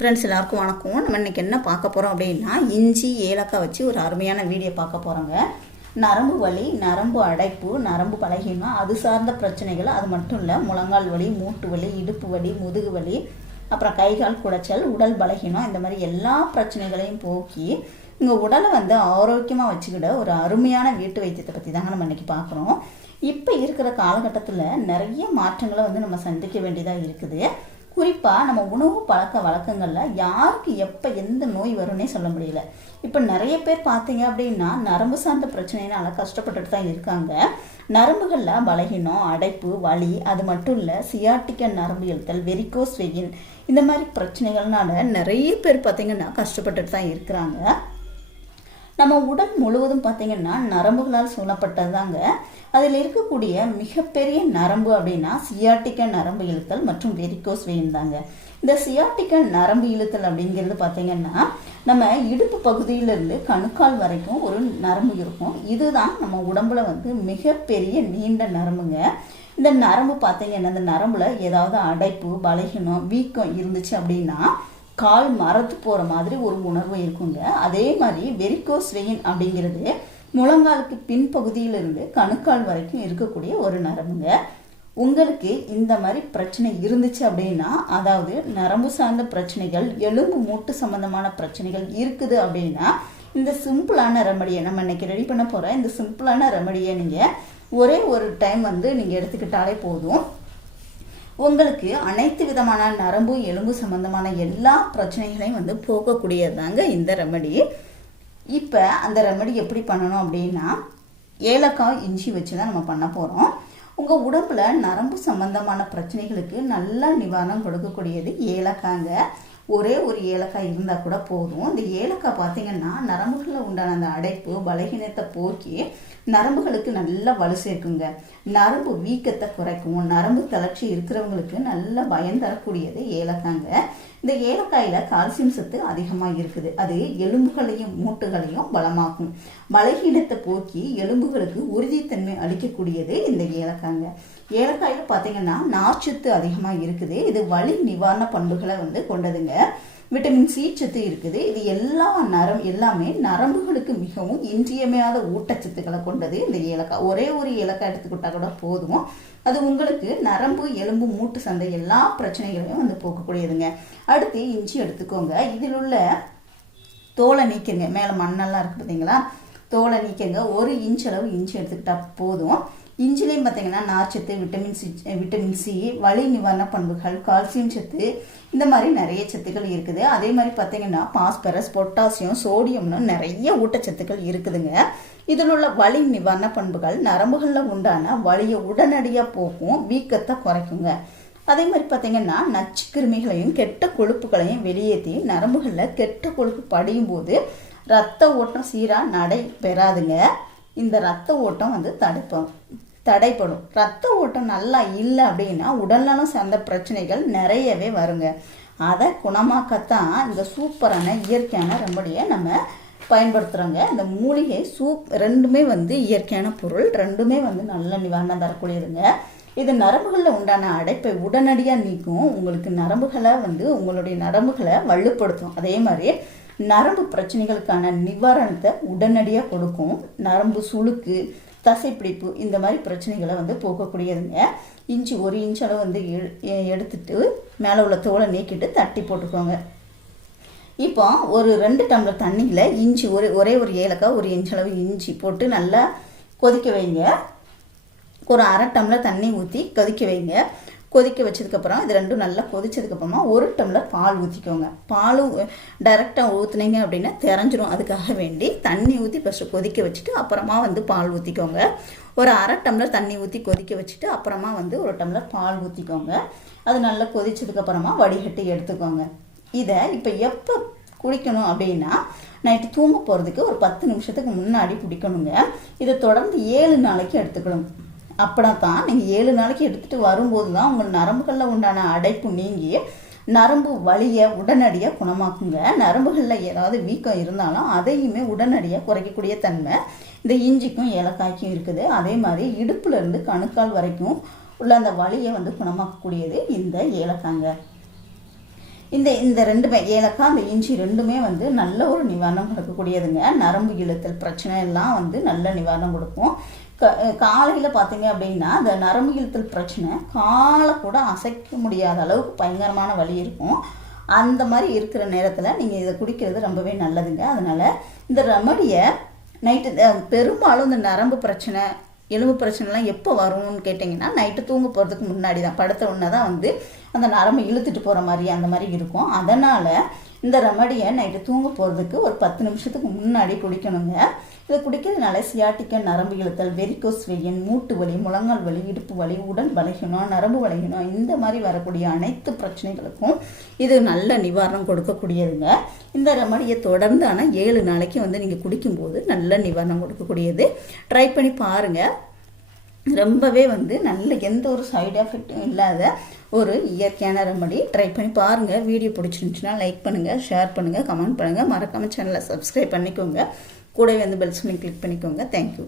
Friends எல்லாருக்கும் வணக்கம். நம்ம இன்றைக்கி என்ன பார்க்க போகிறோம் அப்படின்னா இஞ்சி ஏலக்காய் வச்சு ஒரு அருமையான வீடியோ பார்க்க போகிறோங்க நரம்பு வலி நரம்பு அடைப்பு நரம்பு பலகீனம் அது சார்ந்த பிரச்சனைகள் அது மட்டும் இல்லை முழங்கால் வலி மூட்டு வலி இடுப்பு வலி முதுகு வலி அப்புறம் கை கால் குடைச்சல் உடல் பலகீனம் இந்த மாதிரி எல்லா பிரச்சனைகளையும் போக்கி உங்கள் உடலை வந்து ஆரோக்கியமாக வச்சுக்கிட ஒரு அருமையான வீட்டு வைத்தியத்தை பற்றி தாங்க நம்ம இன்றைக்கி பார்க்குறோம். இப்போ இருக்கிற காலகட்டத்தில் நிறைய மாற்றங்களை வந்து நம்ம சந்திக்க வேண்டியதாக இருக்குது. குறிப்பாக நம்ம உணவு பழக்க வழக்கங்களில் யாருக்கு எப்போ எந்த நோய் வரும்னே சொல்ல முடியல. இப்போ நிறைய பேர் பார்த்தீங்க அப்படின்னா நரம்பு சார்ந்த பிரச்சனைனால கஷ்டப்பட்டுட்டு தான் இருக்காங்க. நரம்புகளில் பலகீனம் அடைப்பு வலி அது மட்டும் இல்லை சியாட்டிக்க நரம்பு இழுத்தல் வெரிகோஸ் வெயின் இந்த மாதிரி பிரச்சனைகள்னால நிறைய பேர் பார்த்தீங்கன்னா கஷ்டப்பட்டுட்டு தான் இருக்கிறாங்க. நம்ம உடல் முழுவதும் பார்த்திங்கன்னா நரம்புகளால் சூழப்பட்டது தாங்க அதில் இருக்கக்கூடிய மிகப்பெரிய நரம்பு அப்படின்னா சியாட்டிக்க நரம்பு இழுத்தல் மற்றும் வெரிகோஸ் வெயின் தாங்க இந்த சியாட்டிக்க நரம்பு இழுத்தல் அப்படிங்கிறது பார்த்தீங்கன்னா நம்ம இடுப்பு பகுதியிலிருந்து கணுக்கால் வரைக்கும் ஒரு நரம்பு இருக்கும். இதுதான் நம்ம உடம்புல வந்து மிகப்பெரிய நீண்ட நரம்புங்க. இந்த நரம்பு பார்த்திங்கன்னா இந்த நரம்பில் ஏதாவது அடைப்பு பலகீனம் வீக்கம் இருந்துச்சு அப்படின்னா கால் மரத்து போகிற மாதிரி ஒரு உணர்வு இருக்குங்க. அதே மாதிரி வெரிகோஸ் வெயின் அப்படிங்கிறது முழங்காலுக்கு பின்பகுதியிலிருந்து கணுக்கால் வரைக்கும் இருக்கக்கூடிய ஒரு நரம்புங்க. உங்களுக்கு இந்த மாதிரி பிரச்சனை இருந்துச்சு அப்படின்னா அதாவது நரம்பு சார்ந்த பிரச்சனைகள் எலும்பு மூட்டு சம்பந்தமான பிரச்சனைகள் இருக்குது அப்படின்னா இந்த சிம்பிளான ரெமடியை நம்ம இன்னைக்கு ரெடி பண்ண போகிற இந்த சிம்பிளான ரெமடியை நீங்கள் ஒரே ஒரு டைம் வந்து நீங்கள் எடுத்துக்கிட்டாலே போதும். உங்களுக்கு அனைத்து விதமான நரம்பு எலும்பு சம்பந்தமான எல்லா பிரச்சனைகளையும் வந்து போக்கக்கூடியதாங்க இந்த ரெமடி இப்போ அந்த ரெமடி எப்படி பண்ணணும் அப்படின்னா ஏலக்காய் இஞ்சி வச்சு தான் நம்ம பண்ண போகிறோம் உங்கள் உடம்பில் நரம்பு சம்பந்தமான பிரச்சனைகளுக்கு நல்ல நிவாரணம் கொடுக்கக்கூடியது ஏலக்காங்க. ஒரே ஒரு ஏலக்காய் இருந்தால் கூட போதும். இந்த ஏலக்காய் பார்த்தீங்கன்னா நரம்புகளில் உண்டான அந்த அடைப்பு பலகீனத்தை போக்கி நரம்புகளுக்கு நல்லா வலு சேர்க்குங்க. நரம்பு வீக்கத்தை குறைக்கும். நரம்பு தளர்ச்சி இருக்கிறவங்களுக்கு நல்ல பயம் தரக்கூடியது ஏலக்காங்க. இந்த ஏலக்காயில் கால்சியம் சத்து அதிகமாக இருக்குது. அது எலும்புகளையும் மூட்டுகளையும் பலமாக்கும். பலகீனத்தை போக்கி எலும்புகளுக்கு உறுதித்தன்மை அளிக்கக்கூடியது இந்த ஏலக்காங்க. ஏலக்காயில் பார்த்தீங்கன்னா நார்ச்சத்து அதிகமாக இருக்குது. இது வலி நிவாரண பண்புகளை வந்து கொண்டதுங்க. விட்டமின் சி சத்து இருக்குது. இது எல்லா நரம் எல்லாமே நரம்புகளுக்கு மிகவும் இன்றியமையாத ஊட்டச்சத்துக்களை கொண்டது இந்த ஏலக்காய். ஒரே ஒரு ஏலக்காய் எடுத்துக்கிட்டால் கூட போதும். அது உங்களுக்கு நரம்பு எலும்பு மூட்டு சந்தை எல்லா பிரச்சனைகளையும் வந்து போக்கக்கூடியதுங்க. அடுத்து இஞ்சி எடுத்துக்கோங்க. இதில் உள்ள தோலை நீக்கிருங்க. மேலே மண்ணெல்லாம் இருக்குது பார்த்தீங்களா தோலை நீக்கிருங்க ஒரு இன்ச் அளவு இஞ்சி எடுத்துக்கிட்டால் போதும். இஞ்சிலையும் பார்த்தீங்கன்னா நார்ச்சத்து விட்டமின் சி விட்டமின் சி வலி நிவாரண பண்புகள் கால்சியம் சத்து இந்த மாதிரி நிறைய சத்துக்கள் இருக்குது. அதே மாதிரி பார்த்தீங்கன்னா பாஸ்பரஸ் பொட்டாசியம் சோடியம்னு நிறைய ஊட்டச்சத்துக்கள் இருக்குதுங்க. இதில் உள்ள வலி நிவாரண பண்புகள் நரம்புகளில் உண்டான வலியை உடனடியாக போக்கும் வீக்கத்தை குறைக்குங்க. அதே மாதிரி பார்த்தீங்கன்னா நச்சு கிருமிகளையும் கெட்ட கொழுப்புகளையும் வெளியேற்றி நரம்புகளில் கெட்ட கொழுப்பு படியும் போது ரத்த ஓட்டம் சீராக நடைபெறாதுங்க இந்த ரத்த ஓட்டம் வந்து தடுப்போம். தடைப்படும். ரத்த ஓட்டம் நல்லா இல்லை அப்படின்னா உடல்நலம் சார்ந்த பிரச்சனைகள் நிறையவே வருங்க. அதை குணமாக்கத்தான் இந்த சூப்பரான இயற்கையான ரெமடியை நம்ம பயன்படுத்துகிறோங்க இந்த மூலிகை சூப் ரெண்டுமே வந்து இயற்கையான பொருள் ரெண்டுமே வந்து நல்ல நிவாரணம் தரக்கூடியதுங்க. இது நரம்புகளில் உண்டான அடைப்பை உடனடியாக நீக்கும். உங்களுக்கு நரம்புகளை வந்து உங்களுடைய நரம்புகளை வலுப்படுத்தும். அதே மாதிரி நரம்பு பிரச்சனைகளுக்கான நிவாரணத்தை உடனடியாக கொடுக்கும். நரம்பு சுளுக்கு தசைப்பிடிப்பு இந்த மாதிரி பிரச்சனைகளை வந்து போக்கக்கூடியதுங்க. இஞ்சி ஒரு இன்ச் அளவு வந்து எடுத்துட்டு மேலே உள்ள தோலை நீக்கிட்டு தட்டி போட்டுக்கோங்க. இப்போ ஒரு ரெண்டு டம்ளர் தண்ணியில் இஞ்சி ஒரு ஒரே ஒரு ஏலக்காய் ஒரு இன்ச் அளவு இஞ்சி போட்டு நல்லா கொதிக்க வைங்க. ஒரு அரை டம்ளர் தண்ணி ஊற்றி கொதிக்க வைங்க. கொதிக்க வச்சதுக்கப்புறம் இது ரெண்டும் நல்லா கொதிச்சதுக்கப்புறமா ஒரு டம்ளர் பால் ஊற்றிக்கோங்க பாலும் டைரெக்டாக ஊற்றுனீங்க அப்படின்னா தெரிஞ்சிரும். அதுக்காக வேண்டி தண்ணி ஊற்றி ஃபஸ்ட்டு கொதிக்க வச்சுட்டு அப்புறமா வந்து பால் ஊற்றிக்கோங்க ஒரு அரை டம்ளர் தண்ணி ஊற்றி கொதிக்க வச்சுட்டு அப்புறமா வந்து ஒரு டம்ளர் பால் ஊற்றிக்கோங்க அது நல்லா கொதிச்சதுக்கப்புறமா வடிகட்டி எடுத்துக்கோங்க. இதை இப்போ எப்போ குடிக்கணும் அப்படின்னா நைட்டு தூங்க போகிறதுக்கு ஒரு பத்து நிமிஷத்துக்கு முன்னாடி குடிக்கணுங்க. இதை தொடர்ந்து ஏழு நாளைக்கு எடுத்துக்கணும். அப்படின்னா தான் நீங்கள் ஏழு நாளைக்கு எடுத்துகிட்டு வரும்போது தான் உங்கள் நரம்புகளில் உண்டான அடைப்பு நீங்கி நரம்பு வலியை உடனடியாக குணமாக்குங்க. நரம்புகளில் ஏதாவது வீக்கம் இருந்தாலும் அதையுமே உடனடியாக குறைக்கக்கூடிய தன்மை இந்த இஞ்சிக்கும் ஏலக்காய்க்கும் இருக்குது. அதே மாதிரி இடுப்புலேருந்து கணுக்கால் வரைக்கும் உள்ள அந்த வலியை வந்து குணமாக்கக்கூடியது இந்த ஏலக்காய்ங்க. இந்த இந்த ரெண்டுமே ஏலக்காய் அந்த இஞ்சி ரெண்டுமே வந்து நல்ல ஒரு நிவாரணம் கொடுக்கக்கூடியதுங்க. நரம்பு இழுத்தல் பிரச்சனை எல்லாம் வந்து நல்ல நிவாரணம் கொடுக்கும். க காலையில் பார்த்தீங்க அப்படின்னா அந்த நரம்பு இழுத்தல் பிரச்சனை காலை கூட அசைக்க முடியாத அளவுக்கு பயங்கரமான வலி இருக்கும். அந்த மாதிரி இருக்கிற நேரத்தில் நீங்கள் இதை குடிக்கிறது ரொம்பவே நல்லதுங்க. அதனால் இந்த ரெமடியை நைட்டு பெரும்பாலும் இந்த நரம்பு பிரச்சனை எலும்பு பிரச்சனைலாம் எப்போ வரும்னு கேட்டிங்கன்னா நைட்டு தூங்க போகிறதுக்கு முன்னாடி தான் படுத்த உடனே தான் வந்து அந்த நரம்பு இழுத்துட்டு போகிற மாதிரி அந்த மாதிரி இருக்கும். அதனால் இந்த ரெமடியை நைட்டு தூங்க போகிறதுக்கு ஒரு பத்து நிமிஷத்துக்கு முன்னாடி குடிக்கணுங்க. இதை குடிக்கிறதுனால சியாட்டிக்க நரம்பு இழுத்தல் வெரிகோஸ் வெயின் மூட்டு வலி முழங்கால் வலி இடுப்பு வலி உடல் வளையணும் நரம்பு வளையணும் இந்த மாதிரி வரக்கூடிய அனைத்து பிரச்சனைகளுக்கும் இது நல்ல நிவாரணம் கொடுக்கக்கூடியதுங்க. இந்த ரெமடியை தொடர்ந்து ஆனால் ஏழு நாளைக்கு வந்து நீங்கள் குடிக்கும்போது நல்ல நிவாரணம் கொடுக்கக்கூடியது. ட்ரை பண்ணி பாருங்கள் ரொம்பவே வந்து நல்ல எந்த ஒரு சைடு எஃபெக்ட்டும் இல்லாத ஒரு இயற்கையான ரெமடி ட்ரை பண்ணி பாருங்கள் வீடியோ பிடிச்சிருந்துச்சுன்னா லைக் பண்ணுங்கள் ஷேர் பண்ணுங்கள் கமெண்ட் பண்ணுங்கள் மறக்காமல் சேனலை சப்ஸ்கிரைப் பண்ணிக்கோங்க. கூடவே வந்து பெல்ஸ் பண்ணி கிளிக் பண்ணிக்கோங்க. தேங்க்யூ